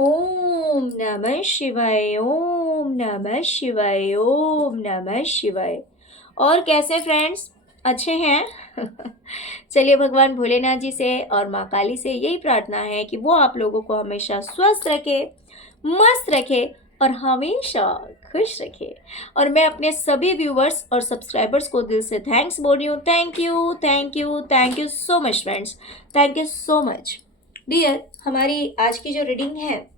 ओम नमः शिवाय, ओम नमः शिवाय, ओम नमः शिवाय। और कैसे फ्रेंड्स, अच्छे हैं? चलिए भगवान भोलेनाथ जी से और माँ काली से यही प्रार्थना है कि वो आप लोगों को हमेशा स्वस्थ रखे, मस्त रखे और हमेशा खुश रखे। और मैं अपने सभी व्यूवर्स और सब्सक्राइबर्स को दिल से थैंक्स बोल रही हूँ। Thank you, thank you, thank you so much friends. Thank you so much dear. हमारी आज की जो रीडिंग है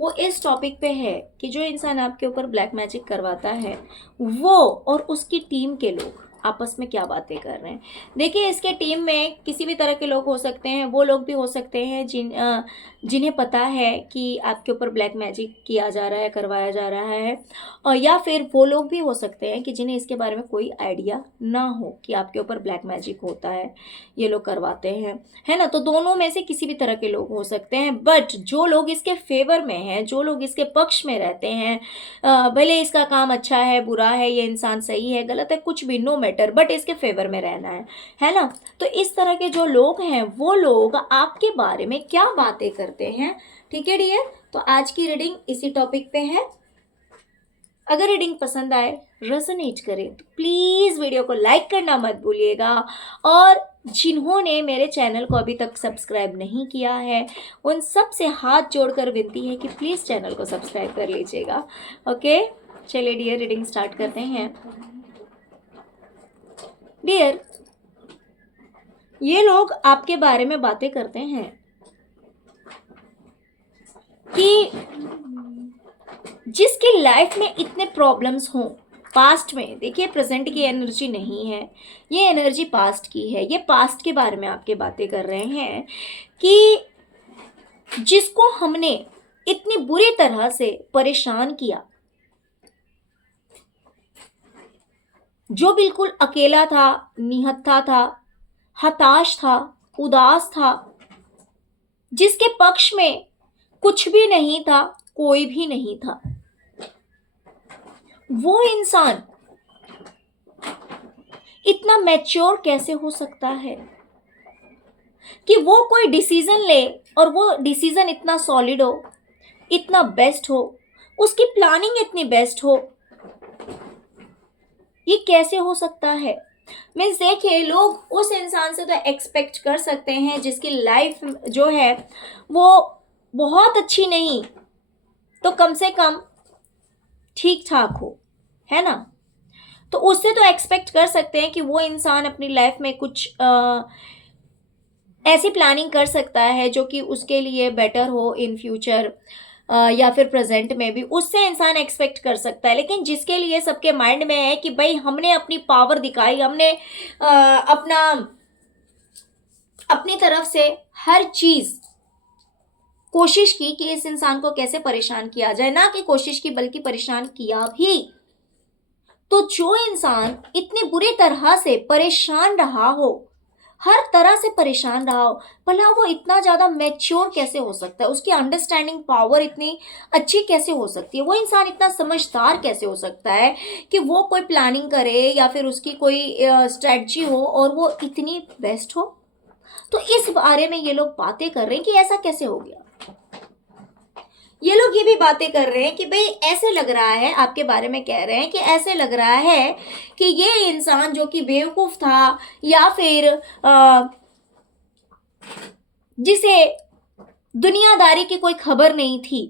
वो इस टॉपिक पे है कि जो इंसान आपके ऊपर ब्लैक मैजिक करवाता है वो और उसकी टीम के लोग आपस में क्या बातें कर रहे हैं। देखिए, इसके टीम में किसी भी तरह के लोग हो सकते हैं। वो लोग भी हो सकते हैं जिन्हें पता है कि आपके ऊपर ब्लैक मैजिक किया जा रहा है, करवाया जा रहा है। और या फिर वो लोग भी हो सकते हैं कि जिन्हें इसके बारे में कोई आइडिया ना हो कि आपके ऊपर ब्लैक मैजिक होता है, ये लोग करवाते हैं, है ना। तो दोनों में से किसी भी तरह के लोग हो सकते हैं। बट जो लोग इसके फेवर में हैं, जो लोग इसके पक्ष में रहते हैं, भले इसका काम अच्छा है, बुरा है, ये इंसान सही है, गलत है, कुछ भी नो मैटर, बट इसके फेवर में रहना है ना। तो इस तरह के जो लोग हैं वो लोग आपके बारे में क्या बातें करते हैं, ठीक है डियर। तो आज की रीडिंग इसी टॉपिक पे है। अगर रीडिंग पसंद आए, रेजोनेट करे, तो प्लीज़ वीडियो को लाइक करना मत भूलिएगा। और जिन्होंने मेरे चैनल को अभी तक सब्सक्राइब नहीं किया है उन सब से हाथ जोड़कर विनती है कि प्लीज़ चैनल को सब्सक्राइब कर लीजिएगा। ओके, चलिए डियर, रीडिंग स्टार्ट करते हैं। डियर, ये लोग आपके बारे में बातें करते हैं कि जिसकी लाइफ में इतने प्रॉब्लम्स हों पास्ट में। देखिए, प्रेजेंट की एनर्जी नहीं है, ये एनर्जी पास्ट की है। ये पास्ट के बारे में आपके बातें कर रहे हैं कि जिसको हमने इतनी बुरी तरह से परेशान किया, जो बिल्कुल अकेला था, निहत्था था, हताश था, उदास था, जिसके पक्ष में कुछ भी नहीं था, कोई भी नहीं था, वो इंसान इतना मैच्योर कैसे हो सकता है कि वो कोई डिसीजन ले और वो डिसीजन इतना सॉलिड हो, इतना बेस्ट हो, उसकी प्लानिंग इतनी बेस्ट हो। ये कैसे हो सकता है? मीन्स देखिए, लोग उस इंसान से तो एक्सपेक्ट कर सकते हैं जिसकी लाइफ जो है वो बहुत अच्छी नहीं तो कम से कम ठीक ठाक हो, है ना। तो उससे तो एक्सपेक्ट कर सकते हैं कि वो इंसान अपनी लाइफ में कुछ ऐसी प्लानिंग कर सकता है जो कि उसके लिए बेटर हो इन फ्यूचर, या फिर प्रेजेंट में भी उससे इंसान एक्सपेक्ट कर सकता है। लेकिन जिसके लिए सबके माइंड में है कि भाई हमने अपनी पावर दिखाई, हमने अपना अपनी तरफ से हर चीज कोशिश की कि इस इंसान को कैसे परेशान किया जाए, ना कि कोशिश की बल्कि परेशान किया भी। तो जो इंसान इतनी बुरी तरह से परेशान रहा हो, हर तरह से परेशान रहा हो, भला वो इतना ज़्यादा मैच्योर कैसे हो सकता है? उसकी अंडरस्टैंडिंग पावर इतनी अच्छी कैसे हो सकती है? वो इंसान इतना समझदार कैसे हो सकता है कि वो कोई प्लानिंग करे या फिर उसकी कोई स्ट्रेटजी हो और वो इतनी बेस्ट हो? तो इस बारे में ये लोग बातें कर रहे हैं कि ऐसा कैसे हो गया। ये लोग ये भी बातें कर रहे हैं कि भाई ऐसे लग रहा है, आपके बारे में कह रहे हैं कि ऐसे लग रहा है कि ये इंसान जो कि बेवकूफ था या फिर जिसे दुनियादारी की कोई खबर नहीं थी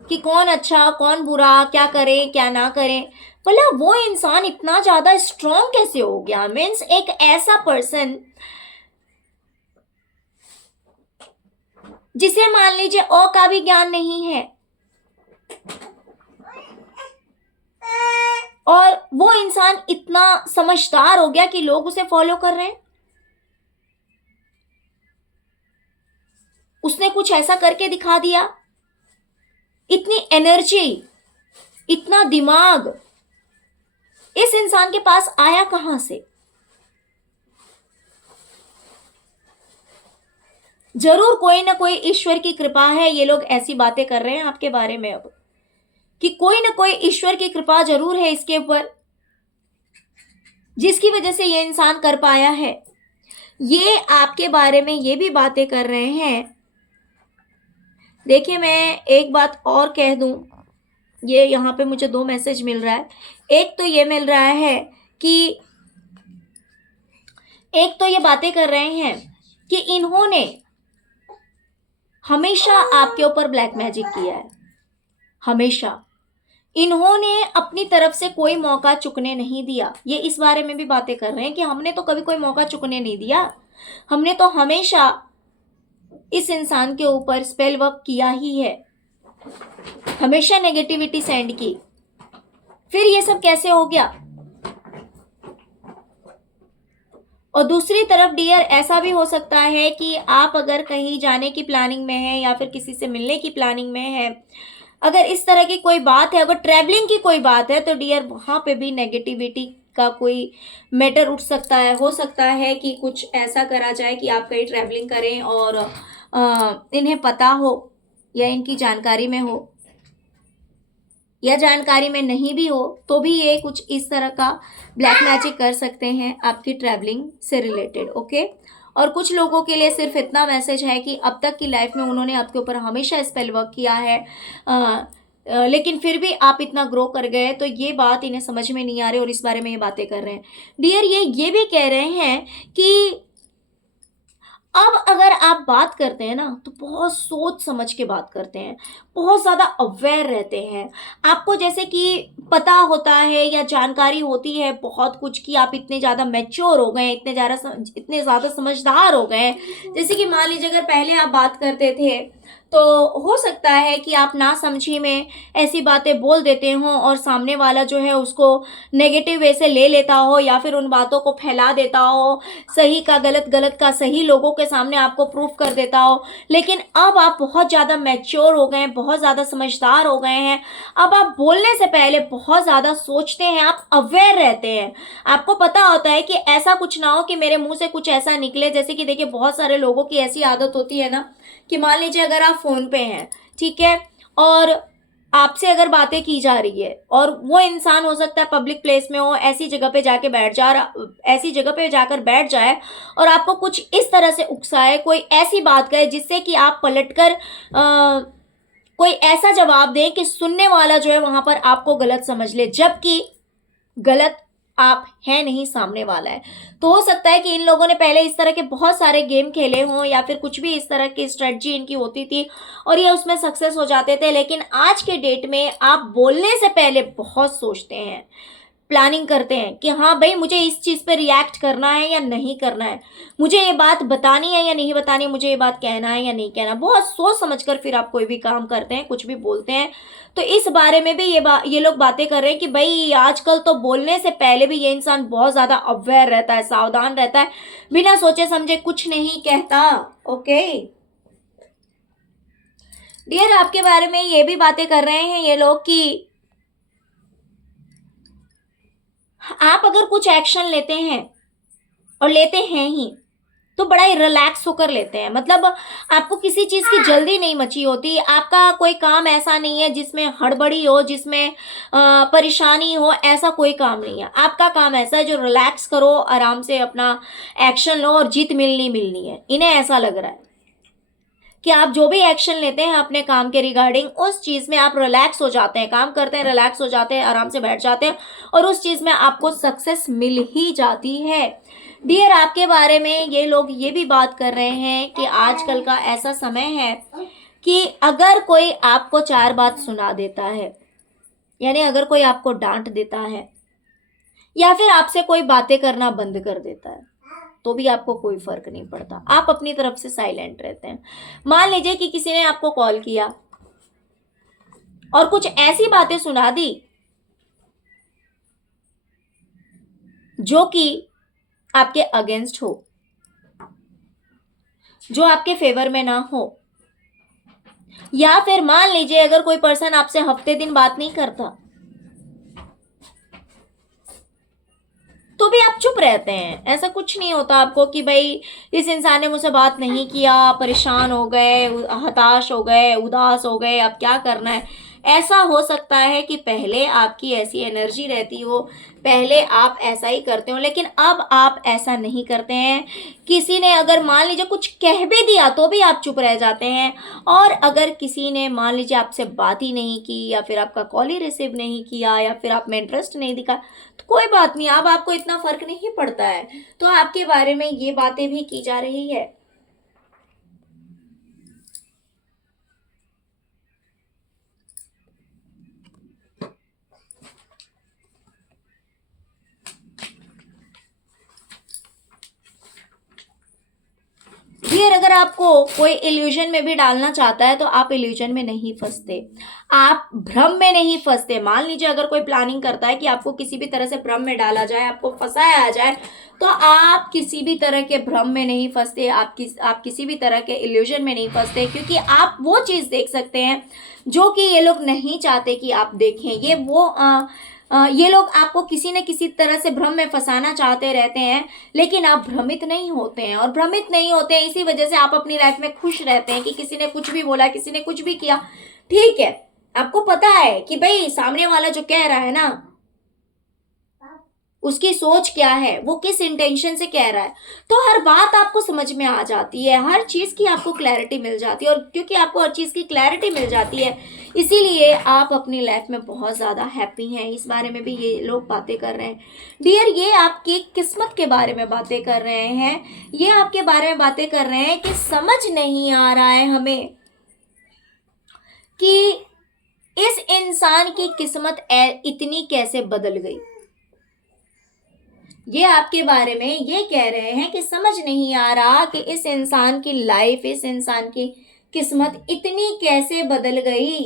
कि कौन अच्छा कौन बुरा, क्या करे क्या ना करे, भला वो इंसान इतना ज्यादा स्ट्रांग कैसे हो गया। मीन्स एक ऐसा पर्सन जिसे मान लीजिए अ का भी ज्ञान नहीं है और वो इंसान इतना समझदार हो गया कि लोग उसे फॉलो कर रहे हैं। उसने कुछ ऐसा करके दिखा दिया। इतनी एनर्जी, इतना दिमाग इस इंसान के पास आया कहां से? जरूर कोई ना कोई ईश्वर की कृपा है। ये लोग ऐसी बातें कर रहे हैं आपके बारे में अब कि कोई ना कोई ईश्वर की कृपा जरूर है इसके ऊपर, जिसकी वजह से ये इंसान कर पाया है। ये आपके बारे में ये भी बातें कर रहे हैं देखिए, मैं एक बात और कह दूं, ये यहाँ पे मुझे दो मैसेज मिल रहा है। एक तो ये मिल रहा है कि एक तो ये बातें कर रहे हैं कि इन्होंने हमेशा आपके ऊपर ब्लैक मैजिक किया है, हमेशा। इन्होंने अपनी तरफ से कोई मौका चुकने नहीं दिया। ये इस बारे में भी बातें कर रहे हैं कि हमने तो कभी कोई मौका चुकने नहीं दिया, हमने तो हमेशा इस इंसान के ऊपर स्पेल वर्क किया ही है, हमेशा नेगेटिविटी सेंड की। फिर ये सब कैसे हो गया? और दूसरी तरफ डियर, ऐसा भी हो सकता है कि आप अगर कहीं जाने की प्लानिंग में हैं या फिर किसी से मिलने की प्लानिंग में हैं, अगर इस तरह की कोई बात है, अगर ट्रैवलिंग की कोई बात है, तो डियर वहाँ पे भी नेगेटिविटी का कोई मैटर उठ सकता है। हो सकता है कि कुछ ऐसा करा जाए कि आप कहीं ट्रैवलिंग करें और इन्हें पता हो या इनकी जानकारी में हो, या जानकारी में नहीं भी हो तो भी ये कुछ इस तरह का ब्लैक मैजिक कर सकते हैं आपकी ट्रैवलिंग से रिलेटेड। ओके, और कुछ लोगों के लिए सिर्फ इतना मैसेज है कि अब तक की लाइफ में उन्होंने आपके ऊपर हमेशा स्पेल वर्क किया है, लेकिन फिर भी आप इतना ग्रो कर गए, तो ये बात इन्हें समझ में नहीं आ रही और इस बारे में ये बातें कर रहे हैं। डियर, ये भी कह रहे हैं कि अब अगर आप बात करते हैं ना, तो बहुत सोच समझ के बात करते हैं, बहुत ज़्यादा अवेयर रहते हैं। आपको जैसे कि पता होता है या जानकारी होती है बहुत कुछ, कि आप इतने ज़्यादा मैच्योर हो गए हैं, इतने ज़्यादा समझदार हो गए हैं। जैसे कि मान लीजिए, अगर पहले आप बात करते थे तो हो सकता है कि आप नासमझी में ऐसी बातें बोल देते हों और सामने वाला जो है उसको नेगेटिव वे से ले लेता हो या फिर उन बातों को फैला देता हो, सही का गलत, गलत का सही लोगों के सामने आपको प्रूफ कर देता हो। लेकिन अब आप बहुत ज़्यादा मैच्योर हो गए हैं, बहुत ज़्यादा समझदार हो गए हैं। अब आप बोलने से पहले बहुत ज़्यादा सोचते हैं, आप अवेयर रहते हैं। आपको पता होता है कि ऐसा कुछ ना हो कि मेरे मुंह से कुछ ऐसा निकले। जैसे कि देखिए, बहुत सारे लोगों की ऐसी आदत होती है ना कि मान लीजिए अगर आप फ़ोन पे हैं, ठीक है, और आपसे अगर बातें की जा रही है और वो इंसान हो सकता है पब्लिक प्लेस में हो, ऐसी जगह पे जाके बैठ जा रहा, ऐसी जगह पे जाकर बैठ जाए और आपको कुछ इस तरह से उकसाए, कोई ऐसी बात कहे जिससे कि आप पलटकर कोई ऐसा जवाब दें कि सुनने वाला जो है वहां पर आपको गलत समझ ले, जबकि गलत आप हैं नहीं, सामने वाला है। तो हो सकता है कि इन लोगों ने पहले इस तरह के बहुत सारे गेम खेले हों या फिर कुछ भी इस तरह की स्ट्रेटजी इनकी होती थी और ये उसमें सक्सेस हो जाते थे। लेकिन आज के डेट में आप बोलने से पहले बहुत सोचते हैं, प्लानिंग करते हैं कि हाँ भाई, मुझे इस चीज़ पे रिएक्ट करना है या नहीं करना है, मुझे ये बात बतानी है या नहीं बतानी है, मुझे ये बात कहना है या नहीं कहना। बहुत सोच समझकर फिर आप कोई भी काम करते हैं, कुछ भी बोलते हैं। तो इस बारे में भी ये लोग बातें कर रहे हैं कि भाई आजकल तो बोलने से पहले भी ये इंसान बहुत ज़्यादा अवेयर रहता है, सावधान रहता है, बिना सोचे समझे कुछ नहीं कहता। ओके डियर, आपके बारे में ये भी बातें कर रहे हैं ये लोग कि आप अगर कुछ एक्शन लेते हैं और लेते हैं ही तो बड़ा ही रिलैक्स होकर लेते हैं। मतलब आपको किसी चीज़ की जल्दी नहीं मची होती। आपका कोई काम ऐसा नहीं है जिसमें हड़बड़ी हो, जिसमें परेशानी हो, ऐसा कोई काम नहीं है। आपका काम ऐसा है जो रिलैक्स करो, आराम से अपना एक्शन लो और जीत मिलनी मिलनी है। इन्हें ऐसा लग रहा है कि आप जो भी एक्शन लेते हैं अपने काम के रिगार्डिंग, उस चीज़ में आप रिलैक्स हो जाते हैं, काम करते हैं, रिलैक्स हो जाते हैं, आराम से बैठ जाते हैं और उस चीज़ में आपको सक्सेस मिल ही जाती है। डियर, आपके बारे में ये लोग ये भी बात कर रहे हैं कि आजकल का ऐसा समय है कि अगर कोई आपको चार बात सुना देता है, यानी अगर कोई आपको डांट देता है या फिर आपसे कोई बातें करना बंद कर देता है, तो भी आपको कोई फर्क नहीं पड़ता, आप अपनी तरफ से साइलेंट रहते हैं। मान लीजिए कि किसी ने आपको कॉल किया और कुछ ऐसी बातें सुना दी जो कि आपके अगेंस्ट हो, जो आपके फेवर में ना हो, या फिर मान लीजिए अगर कोई पर्सन आपसे हफ्ते दिन बात नहीं करता तो भी आप चुप रहते हैं। ऐसा कुछ नहीं होता आपको कि भाई इस इंसान ने मुझसे बात नहीं किया, परेशान हो गए, हताश हो गए, उदास हो गए, अब क्या करना है, ऐसा हो सकता है कि पहले आपकी ऐसी एनर्जी रहती हो, पहले आप ऐसा ही करते हो, लेकिन अब आप ऐसा नहीं करते हैं। किसी ने अगर मान लीजिए कुछ कह भी दिया तो भी आप चुप रह जाते हैं, और अगर किसी ने मान लीजिए आपसे बात ही नहीं की, या फिर आपका कॉल ही रिसीव नहीं किया, या फिर आप में इंटरेस्ट नहीं दिखा, तो कोई बात नहीं, अब आपको इतना फर्क नहीं पड़ता है। तो आपके बारे में ये बातें भी की जा रही है। डियर, अगर आपको कोई इल्यूजन में भी डालना चाहता है तो आप इल्यूजन में नहीं फंसते, आप भ्रम में नहीं फंसते। मान लीजिए अगर कोई प्लानिंग करता है कि आपको किसी भी तरह से भ्रम में डाला जाए, आपको फंसाया जाए, तो आप किसी भी तरह के भ्रम में नहीं फंसते, आप किसी भी तरह के इल्यूजन में नहीं फंसते, क्योंकि आप वो चीज़ देख सकते हैं जो कि ये लोग नहीं चाहते कि आप देखें। ये लोग आपको किसी न किसी तरह से भ्रम में फंसाना चाहते रहते हैं, लेकिन आप भ्रमित नहीं होते हैं। और भ्रमित नहीं होते हैं, इसी वजह से आप अपनी लाइफ में खुश रहते हैं कि किसी ने कुछ भी बोला, किसी ने कुछ भी किया, ठीक है, आपको पता है कि भाई सामने वाला जो कह रहा है ना, उसकी सोच क्या है, वो किस इंटेंशन से कह रहा है, तो हर बात आपको समझ में आ जाती है, हर चीज़ की आपको क्लैरिटी मिल जाती है। और क्योंकि आपको हर चीज़ की क्लैरिटी मिल जाती है, इसीलिए आप अपनी लाइफ में बहुत ज़्यादा हैप्पी हैं। इस बारे में भी ये लोग बातें कर रहे हैं। डियर, ये आपकी किस्मत के बारे में बातें कर रहे हैं, ये आपके बारे में बातें कर रहे हैं कि समझ नहीं आ रहा है हमें कि इस इंसान की किस्मत इतनी कैसे बदल गई। ये आपके बारे में ये कह रहे हैं कि समझ नहीं आ रहा कि इस इंसान की लाइफ, इस इंसान की किस्मत इतनी कैसे बदल गई।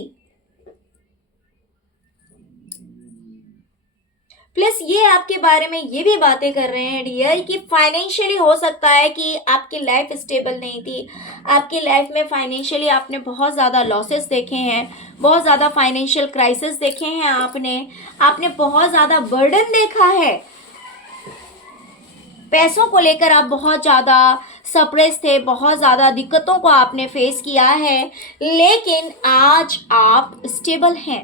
प्लस ये आपके बारे में ये भी बातें कर रहे हैं डियर कि फाइनेंशियली हो सकता है कि आपकी लाइफ स्टेबल नहीं थी, आपकी लाइफ में फाइनेंशियली आपने बहुत ज़्यादा लॉसेस देखे हैं, बहुत ज़्यादा फाइनेंशियल क्राइसिस देखे हैं, आपने बहुत ज़्यादा बर्डन देखा है। पैसों को लेकर आप बहुत ज़्यादा सप्रेस थे, बहुत ज़्यादा दिक्कतों को आपने फेस किया है, लेकिन आज आप स्टेबल हैं।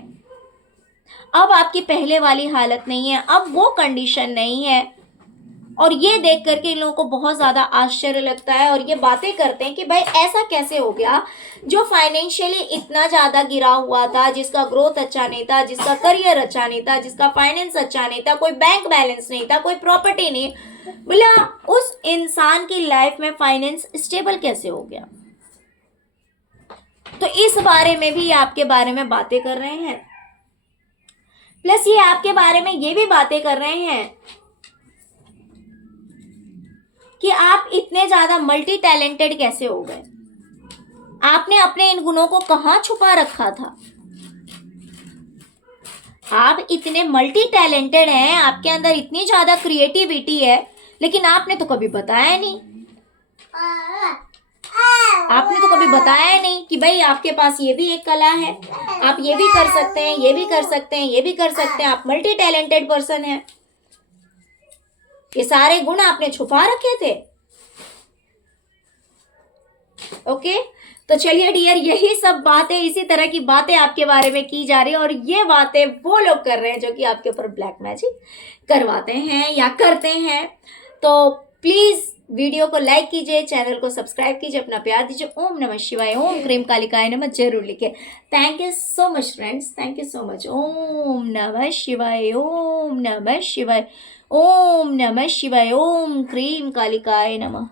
अब आपकी पहले वाली हालत नहीं है, अब वो कंडीशन नहीं है। और ये देख करके इन लोगों को बहुत ज़्यादा आश्चर्य लगता है, और ये बातें करते हैं कि भाई ऐसा कैसे हो गया, जो फाइनेंशियली इतना ज़्यादा गिरा हुआ था, जिसका ग्रोथ अच्छा नहीं था, जिसका करियर अच्छा नहीं था, जिसका फाइनेंस अच्छा नहीं था, कोई बैंक बैलेंस नहीं था, कोई प्रॉपर्टी नहीं, बोला उस इंसान की लाइफ में फाइनेंस स्टेबल कैसे हो गया। तो इस बारे में भी आपके बारे में बातें कर रहे हैं। प्लस ये आपके बारे में ये भी बातें कर रहे हैं कि आप इतने ज्यादा मल्टी टैलेंटेड कैसे हो गए, आपने अपने इन गुणों को कहाँ छुपा रखा था। आप इतने मल्टी टैलेंटेड हैं, आपके अंदर इतनी ज्यादा क्रिएटिविटी है, लेकिन आपने तो कभी बताया नहीं। आपने तो कभी बताया नहीं कि भाई आपके पास ये भी एक कला है, आप ये भी कर सकते हैं, ये भी कर सकते हैं, ये भी कर सकते हैं, आप मल्टी टैलेंटेड पर्सन हैं। ये सारे गुण आपने छुपा रखे थे। ओके, तो चलिए डियर, यही सब बातें, इसी तरह की बातें आपके बारे में की जा रही है, और ये बातें वो लोग कर रहे हैं जो कि आपके ऊपर ब्लैक मैजिक करवाते हैं या करते हैं। तो प्लीज वीडियो को लाइक कीजिए, चैनल को सब्सक्राइब कीजिए, अपना प्यार दीजिए। ओम नमः शिवाय, ओम क्रीम कालिकाय नमः जरूर लिखे। Thank you so much friends, thank you so much. ओम नमः शिवाय, ओम नमः शिवाय, ओम नमः शिवाय, ओम क्रीम कालिकाय नमः।